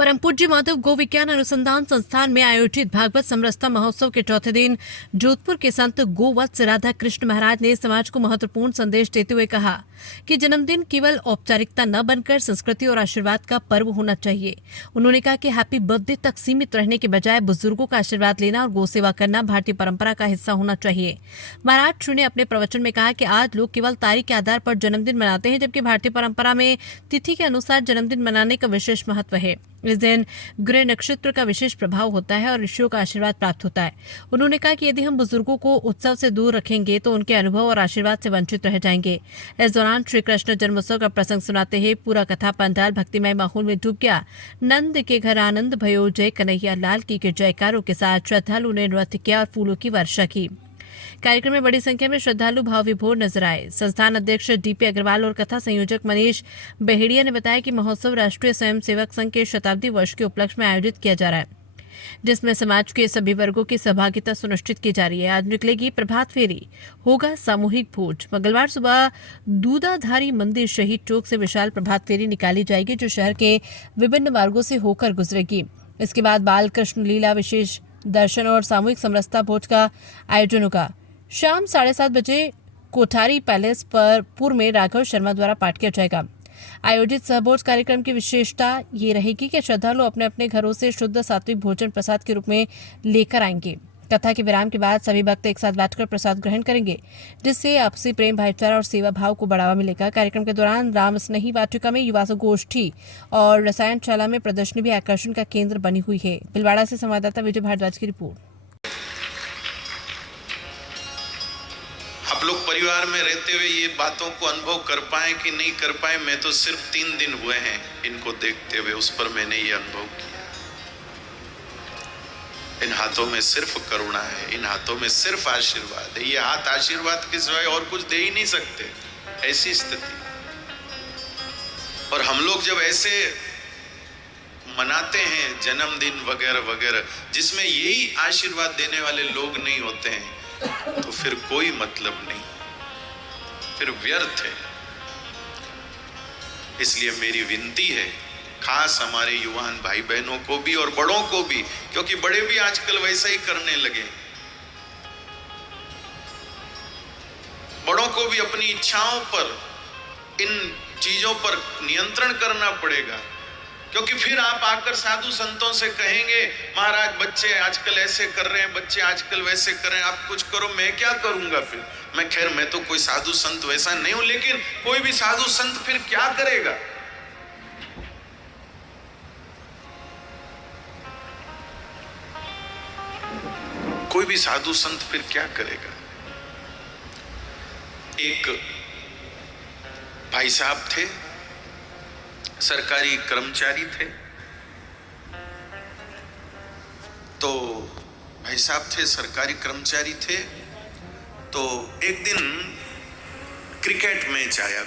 परम पूज्य माधव गो विज्ञान अनुसंधान संस्थान में आयोजित भागवत समरसता महोत्सव के चौथे दिन जोधपुर के संत गोवत्स राधा कृष्ण महाराज ने समाज को महत्वपूर्ण संदेश देते हुए कहा कि जन्मदिन केवल औपचारिकता न बनकर संस्कृति और आशीर्वाद का पर्व होना चाहिए। उन्होंने कहा कि हैप्पी बर्थडे तक सीमित रहने के बजाय बुजुर्गों का आशीर्वाद लेना और गो सेवा करना भारतीय परंपरा का हिस्सा होना चाहिए। महाराज श्री ने अपने प्रवचन में कहा कि आज लोग केवल तारीख के आधार पर जन्मदिन मनाते हैं, जबकि भारतीय परंपरा में तिथि के अनुसार जन्मदिन मनाने का विशेष महत्व है। इस दिन ग्रह नक्षत्र का विशेष प्रभाव होता है और ऋषियों का आशीर्वाद प्राप्त होता है। उन्होंने कहा कि यदि हम बुजुर्गों को उत्सव से दूर रखेंगे तो उनके अनुभव और आशीर्वाद से वंचित रह जाएंगे। इस दौरान श्री कृष्ण जन्मोत्सव का प्रसंग सुनाते हुए पूरा कथा पंडाल भक्तिमय माहौल में डूब गया। नंद के घर आनंद भयो, जय कन्हैया लाल की के जयकारों के साथ श्रद्धालुओं ने नृत्य किया और फूलों की वर्षा की। कार्यक्रम में बड़ी संख्या में श्रद्धालु भाव विभोर नजर आए। संस्थान अध्यक्ष डीपी अग्रवाल और कथा संयोजक मनीष बेहड़िया ने बताया कि महोत्सव राष्ट्रीय स्वयंसेवक संघ के शताब्दी वर्ष के उपलक्ष्य में आयोजित किया जा रहा है, जिसमें समाज के सभी वर्गों की सहभागिता सुनिश्चित की जा रही है। आज निकलेगी प्रभात फेरी, होगा सामूहिक भोज। मंगलवार सुबह दूधाधारी मंदिर शहीद चौक से विशाल प्रभात फेरी निकाली जाएगी, जो शहर के विभिन्न मार्गों से होकर गुजरेगी। इसके बाद बाल कृष्ण लीला, विशेष दर्शन और सामूहिक समरसता भोज का आयोजन होगा। शाम 7:30 बजे कोठारी पैलेस पर पूर्व में राघव शर्मा द्वारा पाठ किया जाएगा। आयोजित सहभोज कार्यक्रम की विशेषता ये रहेगी कि श्रद्धालु अपने अपने घरों से शुद्ध सात्विक भोजन प्रसाद के रूप में लेकर आएंगे। कथा के विराम के बाद सभी भक्त एक साथ बैठकर प्रसाद ग्रहण करेंगे, जिससे आपसी प्रेम, भाईचारा और सेवा भाव को बढ़ावा मिलेगा। कार्यक्रम के दौरान राम स्नेही वाटिका में युवा गोष्ठी और रसायनशाला में प्रदर्शनी भी आकर्षण का केंद्र बनी हुई है। भिलवाड़ा से संवाददाता विजय भारद्वाज की रिपोर्ट। आप लोग परिवार में रहते हुए ये बातों को अनुभव कर पाए कि नहीं कर पाए, मैं तो सिर्फ 3 दिन हुए हैं इनको देखते हुए, उस पर मैंने ये अनुभव किया। इन हाथों में सिर्फ करुणा है, इन हाथों में सिर्फ आशीर्वाद है। ये हाथ आशीर्वाद के सिवाय और कुछ दे ही नहीं सकते, ऐसी स्थिति। और हम लोग जब ऐसे मनाते हैं जन्मदिन वगैरह वगैरह, जिसमें यही आशीर्वाद देने वाले लोग नहीं होते हैं, तो फिर कोई मतलब नहीं, फिर व्यर्थ है। इसलिए मेरी विनती है खास हमारे युवान भाई बहनों को भी और बड़ों को भी, क्योंकि बड़े भी आजकल वैसा ही करने लगे। बड़ों को भी अपनी इच्छाओं पर, इन चीजों पर नियंत्रण करना पड़ेगा, क्योंकि फिर आप आकर साधु संतों से कहेंगे महाराज बच्चे आजकल ऐसे कर रहे हैं, बच्चे आजकल वैसे कर रहे हैं, आप कुछ करो, मैं क्या करूंगा फिर। मैं खैर मैं तो कोई साधु संत वैसा नहीं हूं, लेकिन कोई भी साधु संत फिर क्या करेगा। कोई भी साधु संत फिर क्या करेगा। एक भाई साहब थे, सरकारी कर्मचारी थे। तो भाई साहब थे, सरकारी कर्मचारी थे। तो एक दिन क्रिकेट मैच आया।